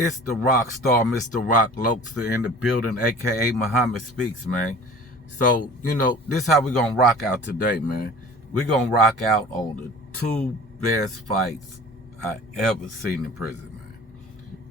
It's the rock star, Mr. Rock Lokester in the building, aka Muhammad Speaks, man. So, this how we gonna rock out today, man. We gonna rock out on the two best fights I ever seen in prison, man.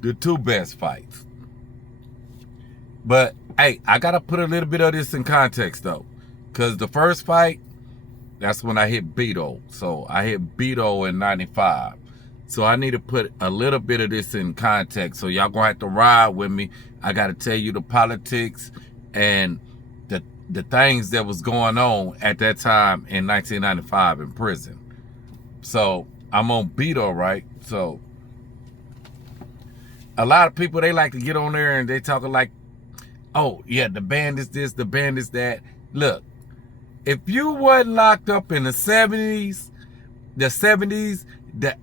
The two best fights. But hey, I gotta put a little bit of this in context though. Cause the first fight, that's when I hit Beto. So I hit Beto in 95. So I need to put a little bit of this in context. So y'all gonna have to ride with me. I gotta tell you the politics and the things that was going on at that time in 1995 in prison. So I'm on Beto, right? So a lot of people, they like to get on there and they talking like, oh yeah, the band is this, the band is that. Look, if you wasn't locked up in the 70s, the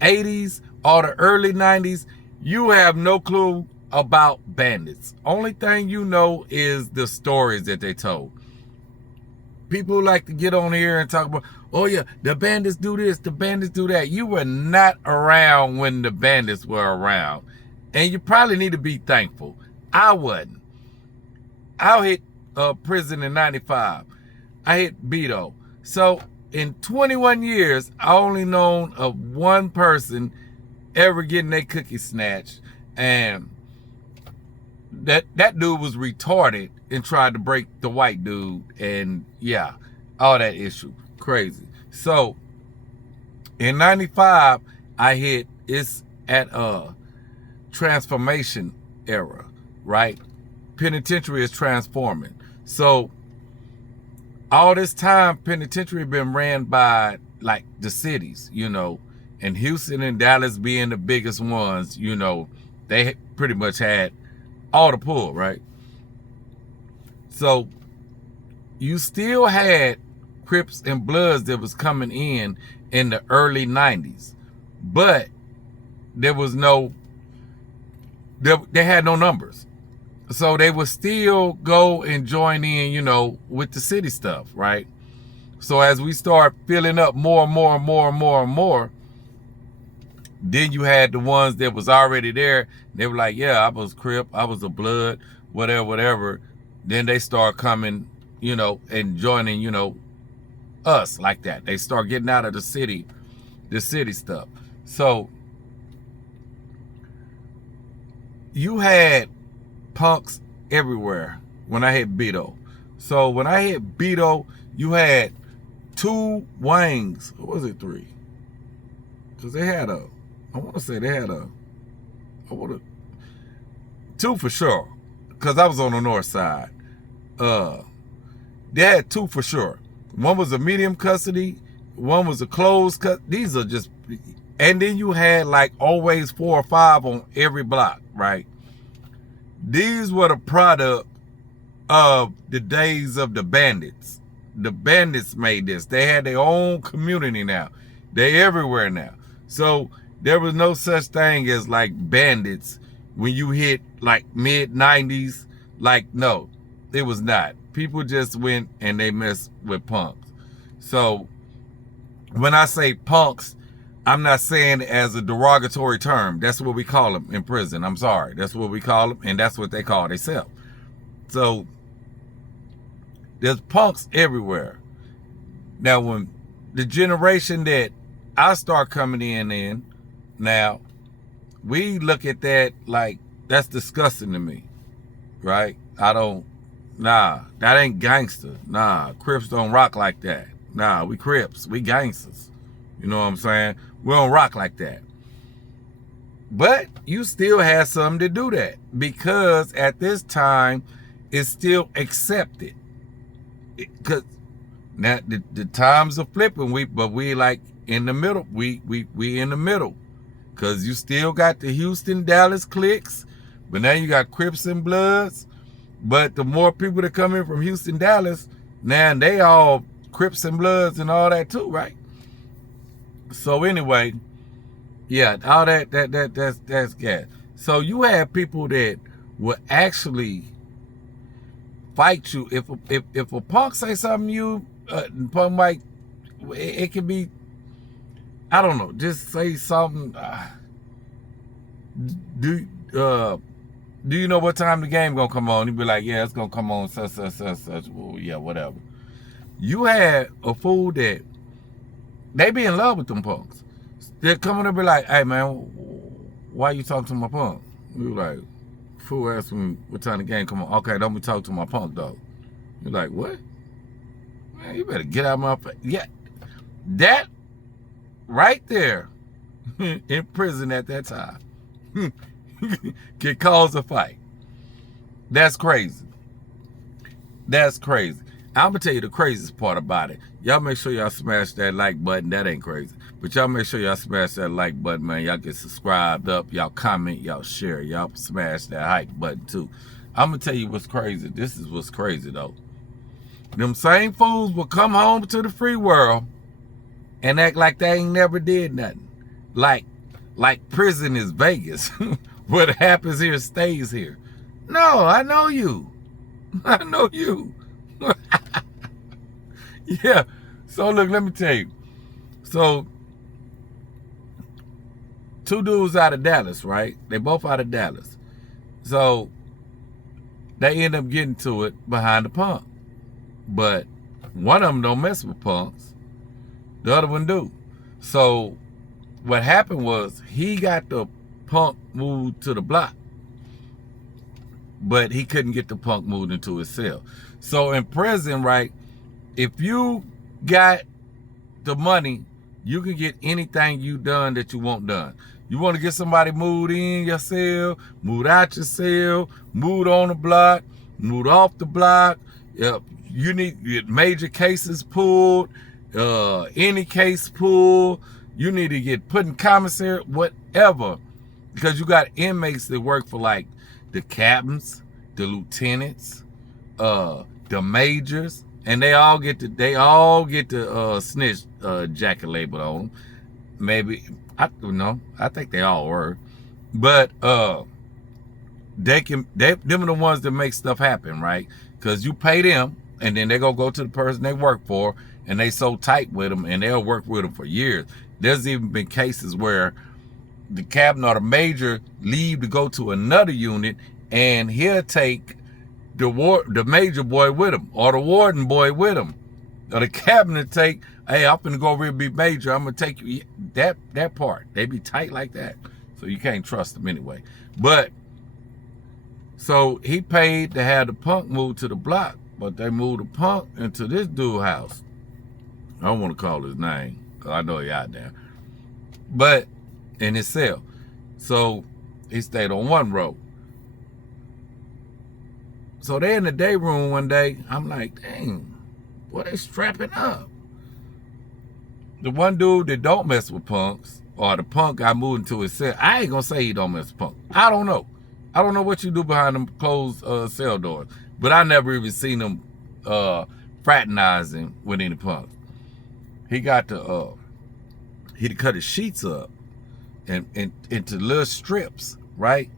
80s, or the early 90s, you have no clue about bandits. Only thing you know is the stories that they told. People like to get on here and talk about, oh yeah, the bandits do this, the bandits do that. You were not around when the bandits were around. And you probably need to be thankful. I wasn't. I hit prison in 95. I hit Beto. So in 21 years, I only known of one person ever getting their cookie snatched. And that dude was retarded and tried to break the white dude. And yeah, all that issue. Crazy. So in 95, I hit, it's at a transformation era, right? Penitentiary is transforming. So all this time, penitentiary been ran by like the cities, and Houston and Dallas being the biggest ones, they pretty much had all the pull, right? So you still had Crips and Bloods that was coming in the early 90s, but there was they had no numbers. So they would still go and join in, with the city stuff, right? So as we start filling up more and more and more and more and more, then you had the ones that was already there. They were like, yeah, I was Crip, I was a Blood, whatever. Then they start coming, and joining, us like that. They start getting out of the city stuff. So you had punks everywhere when I hit Beto. So when I hit Beto, you had two wings. Or was it three? Because they had two for sure. Because I was on the north side. They had two for sure. One was a medium custody. One was a closed custody. These are just, and then you had like always 4 or 5 on every block, right? These were the product of the days of the bandits. The bandits made this. They had their own community now. They everywhere now. So there was no such thing as like bandits when you hit like mid 90s. Like, no, it was not. People just went and they messed with punks. So when I say punks, I'm not saying it as a derogatory term. That's what we call them in prison. I'm sorry. That's what we call them, and that's what they call themselves. So there's punks everywhere. Now, when the generation that I start coming in now, we look at that like that's disgusting to me, right? That ain't gangster. Nah, Crips don't rock like that. Nah, we Crips, we gangsters. You know what I'm saying? We don't rock like that. But you still have some to do that because at this time, it's still accepted. Because now the times are flipping, but we like in the middle. We in the middle. Because you still got the Houston, Dallas cliques, but now you got Crips and Bloods. But the more people that come in from Houston, Dallas, now they all Crips and Bloods and all that too, right? So anyway, yeah, all that's gas. So you have people that will actually fight you if a punk say something you punk might it can be, I don't know, just say something. do you know what time the game gonna come on? He'd be like, yeah, it's gonna come on such. Well, yeah, whatever. You had a fool that they be in love with them punks. They're coming up and be like, hey man, why you talking to my punk? We were like, fool asked me what time the game come on. Okay, don't be talking to my punk though. You're like, what? Man, you better get out of my face. Yeah, that right there in prison at that time can cause a fight. That's crazy. That's crazy. I'm gonna tell you the craziest part about it. Y'all make sure y'all smash that like button. That ain't crazy. But y'all make sure y'all smash that like button, man. Y'all get subscribed up. Y'all comment. Y'all share. Y'all smash that hype button too. I'm gonna tell you what's crazy. This is what's crazy though. Them same fools will come home to the free world and act like they ain't never did nothing. Like prison is Vegas. What happens here stays here. No, I know you. I know you. Yeah. So look, let me tell you. So 2 dudes out of Dallas, right? They both out of Dallas. So they end up getting to it behind the punk. But one of them don't mess with punks. The other one do. So what happened was he got the punk moved to the block, but he couldn't get the punk moved into his cell. So in prison, right, if you got the money, you can get anything you done that you want done. You want to get somebody moved in your cell, moved out your cell, moved on the block, moved off the block. You need major cases pulled, any case pulled. You need to get put in commissary, whatever, because you got inmates that work for like the captains, the lieutenants, the majors, and they all get the snitch jacket labeled on them. Maybe I don't know. I think they all were, but them are the ones that make stuff happen, right? Because you pay them, and then they go to the person they work for, and they so tight with them, and they'll work with them for years. There's even been cases where the captain or the major leave to go to another unit, and he'll take the major boy with him, or the warden boy with him, or the captain will take, hey, I'm gonna go over here and be major. I'm gonna take you. That part, they be tight like that, so you can't trust them anyway. But so he paid to have the punk moved to the block, but they moved the punk into this dude's house. I don't want to call his name, because I know he out there. But in his cell. So he stayed on one row. So they in the day room one day. I'm like, dang, boy, they strapping up. The one dude that don't mess with punks, or the punk got moved into his cell. I ain't gonna say he don't mess with punk. I don't know. I don't know what you do behind them closed cell doors. But I never even seen him fraternizing with any punks. He got to he'd cut his sheets up and into little strips, right?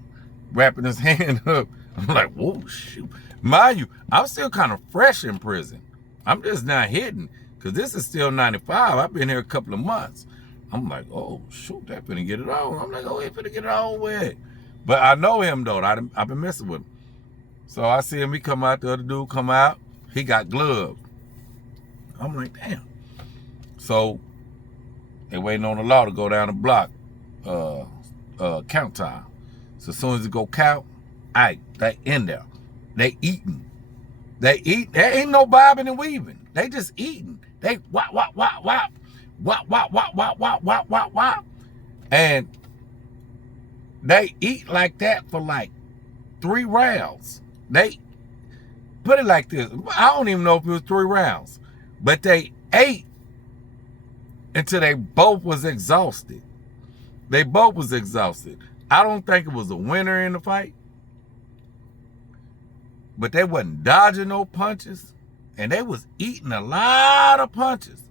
Wrapping his hand up. I'm like, whoa, shoot. Mind you, I'm still kind of fresh in prison. I'm just not hidden, because this is still 95. I've been here a couple of months. I'm like, oh, shoot, that finna get it on. I'm like, oh, he finna get it on with. But I know him, though. I've been messing with him. So I see him, he come out, the other dude come out. He got gloves. I'm like, damn. So they waiting on the law to go down the block, count time. So as soon as it go count, they in there. They eating. They eat. There ain't no bobbing and weaving. They just eating. They wop, wop, wop, wop. Wop, wop, wop, wop, wop, wop, wop, wop. And they eat like that for like 3 rounds. They put it like this. I don't even know if it was 3 rounds. But they ate until they both was exhausted. They both was exhausted. I don't think it was a winner in the fight. But they wasn't dodging no punches. And they was eating a lot of punches.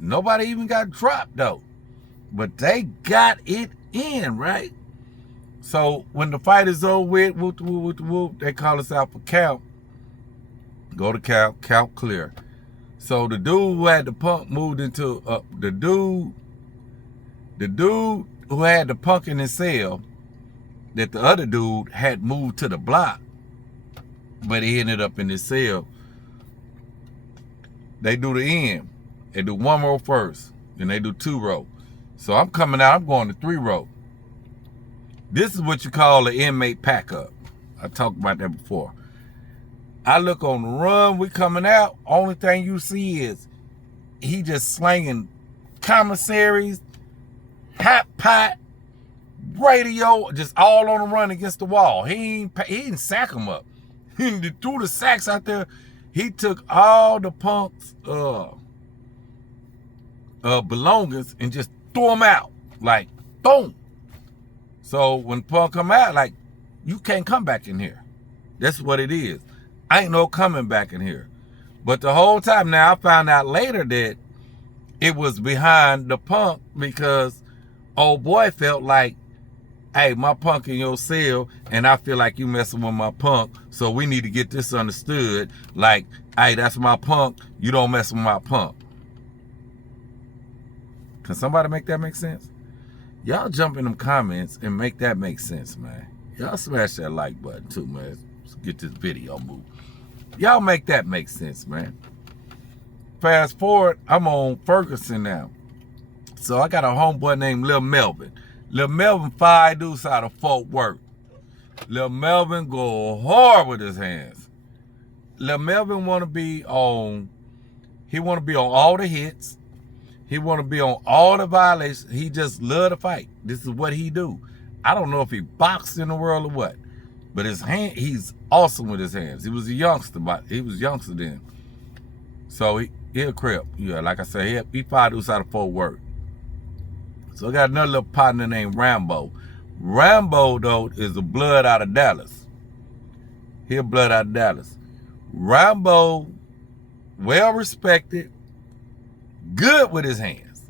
Nobody even got dropped though. But they got it in, right? So when the fight is over with, whoop, whoop, whoop, whoop, they call us out for count. Go to count clear. So the dude who had the punk moved into, the dude who had the punk in his cell, that the other dude had moved to the block, but he ended up in his cell. They do the end. They do 1 row first, then they do 2 row. So I'm coming out, I'm going to 3 row. This is what you call an inmate pack up. I talked about that before. I look on the run, we coming out, only thing you see is he just slinging commissaries, hot pot, radio, just all on the run against the wall. He didn't sack them up. He threw the sacks out there. He took all the punks' belongings and just threw them out. Like, boom. So when punk come out, like, you can't come back in here. That's what it is. Ain't no coming back in here. But the whole time, now I found out later that it was behind the punk because old boy felt like, hey, my punk in your cell, and I feel like you messing with my punk, so we need to get this understood. Like, hey, that's my punk, you don't mess with my punk. Can somebody make that make sense? Y'all jump in them comments and make that make sense, man. Y'all smash that like button too, man. Let's get this video moving. Y'all make that make sense, man. Fast forward, I'm on Ferguson now. So I got a homeboy named Lil Melvin. Lil Melvin 5 deuce out of Fort Worth. Lil Melvin go hard with his hands. Lil Melvin want to be on all the hits. He want to be on all the violations. He just love to fight. This is what he do. I don't know if he boxed in the world or what, but he's awesome with his hands. He was a youngster, but he was youngster then. So he a crip. Yeah, like I said, he 5 deuce out of Fort Worth. So I got another little partner named Rambo. Rambo, though, is a blood out of Dallas. He a blood out of Dallas. Rambo, well respected, good with his hands.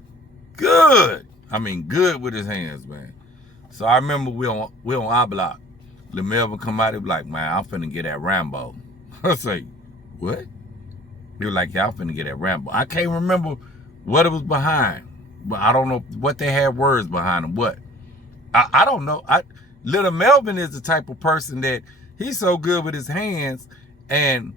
Good. I mean, good with his hands, man. So I remember we on our block. Lil Melvin come out, he was like, man, I'm finna get that Rambo. I say, what? He was like, yeah, I'm finna get that Rambo. I can't remember what it was behind, but I don't know what they had words behind them. What? I don't know. Lil Melvin is the type of person that he's so good with his hands, and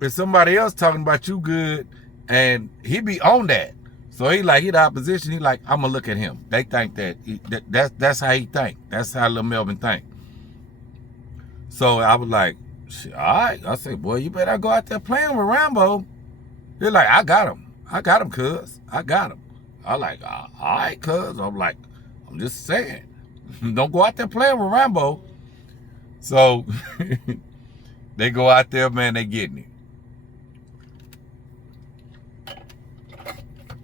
if somebody else talking about you good, and he be on that. So he the opposition, he like, I'm gonna look at him. They think that's how he think. That's how Lil Melvin think. So I was like, shit, all right. I said, boy, you better go out there playing with Rambo. They're like, I got him. I got him, cuz. I got him. I like, all right, cuz. I'm like, I'm just saying. Don't go out there playing with Rambo. So they go out there, man, they getting it.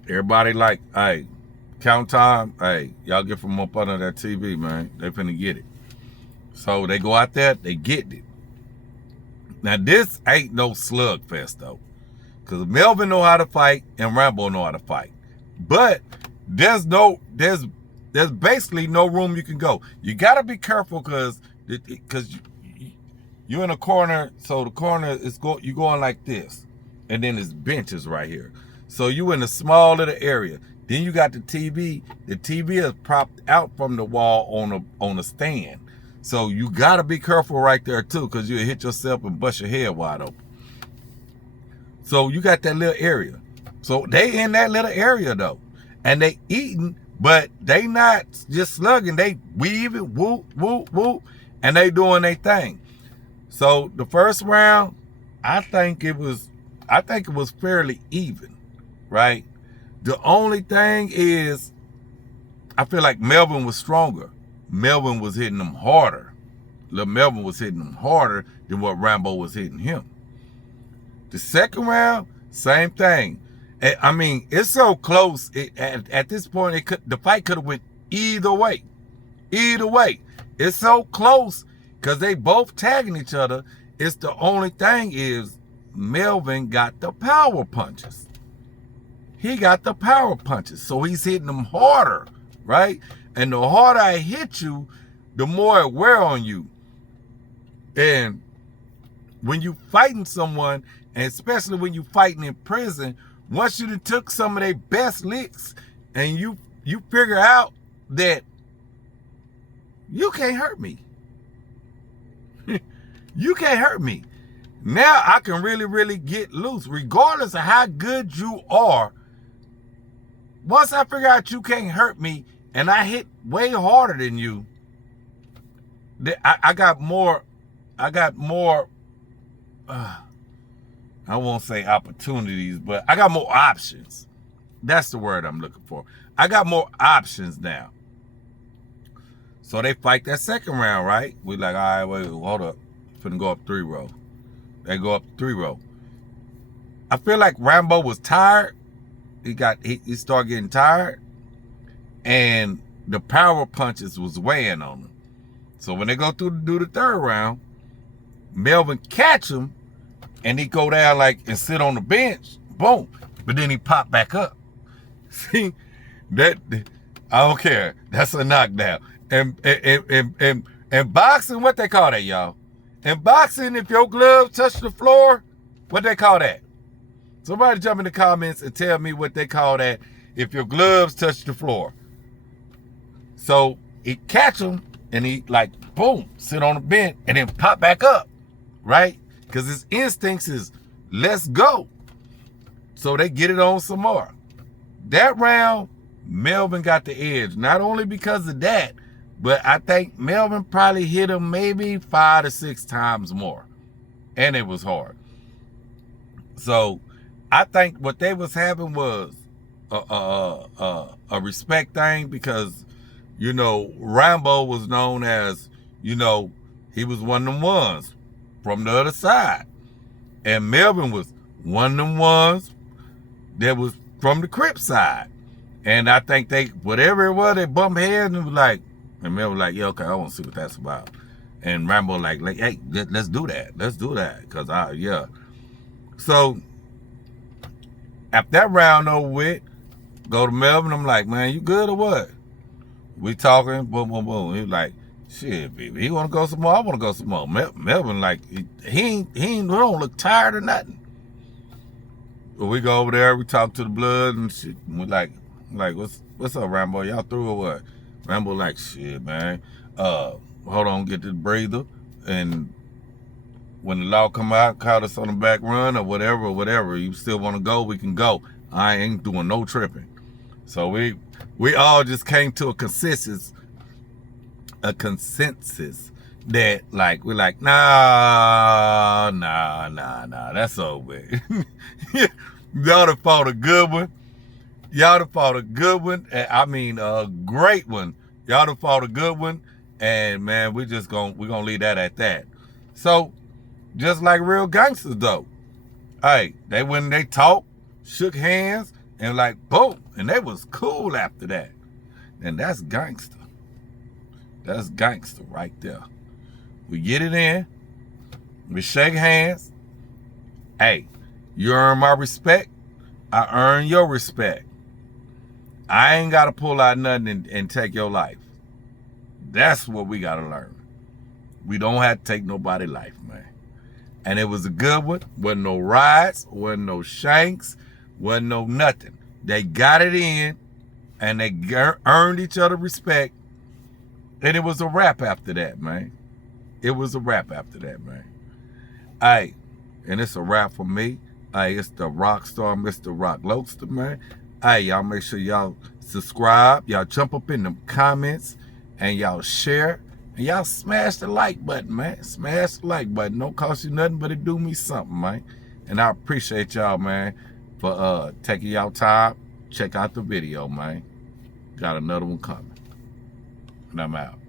Everybody like, hey, count time. Hey, y'all get from up under that TV, man. They finna get it. So they go out there, they get it. Now this ain't no slugfest though. Cause Melvin know how to fight and Rambo know how to fight. But there's basically no room you can go. You gotta be careful cause you're in a corner, so the corner is you're going like this. And then there's benches right here. So you in a small little area. Then you got the TV. The TV is propped out from the wall on a stand. So you gotta be careful right there too, because you'll hit yourself and bust your head wide open. So you got that little area. So they in that little area though. And they eating, but they not just slugging, they weaving, whoop, whoop, whoop, and they doing their thing. So the first round, I think it was fairly even. Right? The only thing is, I feel like Melvin was stronger. Melvin was hitting them harder. Lil Melvin was hitting them harder than what Rambo was hitting him. The second round, same thing. I mean, it's so close. At this point, the fight could have went either way. Either way. It's so close because they both tagging each other. It's the only thing is Melvin got the power punches. He got the power punches, so he's hitting them harder, right? And the harder I hit you, the more it wear on you. And when you fighting someone, and especially when you fighting in prison, once you done took some of their best licks, and you figure out that you can't hurt me. You can't hurt me. Now I can really, really get loose. Regardless of how good you are, once I figure out you can't hurt me and I hit way harder than you, I got more, I won't say opportunities, but I got more options. That's the word I'm looking for. I got more options now. So they fight that second round, right? We like, all right, wait, hold up. Finna go up 3-row. They go up 3-row. I feel like Rambo was tired. He started getting tired. And the power punches was weighing on him. So when they go through to do the third round, Melvin catch him and he go down like and sit on the bench. Boom. But then he pop back up. See, that I don't care. That's a knockdown. And boxing, what they call that, y'all? In boxing, if your gloves touch the floor, what they call that? Somebody jump in the comments and tell me what they call that if your gloves touch the floor. So he catch him and he like, boom, sit on the bench and then pop back up, right? Because his instincts is, let's go. So they get it on some more. That round, Melvin got the edge. Not only because of that, but I think Melvin probably hit him maybe 5 to 6 times more. And it was hard. So I think what they was having was a respect thing because, you know, Rambo was known as, you know, he was one of them ones from the other side. And Melvin was one of them ones that was from the Crip side. And I think they, whatever it was, they bumped heads and was like, and Melvin was like, yeah, okay, I want to see what that's about. And Rambo like, hey, let's do that. Let's do that. Cause yeah. So after that round over with, go to Melvin. I'm like, man, you good or what? We talking, boom, boom, boom. He was like, shit, baby, he want to go some more. I want to go some more. Melvin like, he don't look tired or nothing. But we go over there, we talk to the blood and shit. And we like, what's up, Rambo? Y'all through or what? Rambo like, shit, man. Hold on, get this breather. And when the law come out, caught us on the back run or whatever, you still want to go, we can go. I ain't doing no tripping. So we all just came to a consensus that like, we're like, nah, that's over. Y'all done fought a good one. Y'all done fought a good one. I mean, a great one. Y'all done fought a good one. And man, we're gonna leave that at that. So, just like real gangsters though. Hey, they went and they talked, shook hands, and like, boom. And they was cool after that. And that's gangster. That's gangster right there. We get it in. We shake hands. Hey, you earn my respect. I earn your respect. I ain't got to pull out nothing and take your life. That's what we got to learn. We don't have to take nobody's life, man. And it was a good one. Wasn't no riots, wasn't no shanks, wasn't no nothing. They got it in, and they earned each other respect. And it was a wrap after that, man. It was a wrap after that, man. Hey, and it's a wrap for me. Hey, it's the rock star, Mr. Rock Loadster, man. Hey, y'all make sure y'all subscribe. Y'all jump up in the comments and y'all share. And y'all smash the like button, man. Smash the like button. Don't cost you nothing, but it do me something, man. And I appreciate y'all, man, for taking y'all time. Check out the video, man. Got another one coming. And I'm out.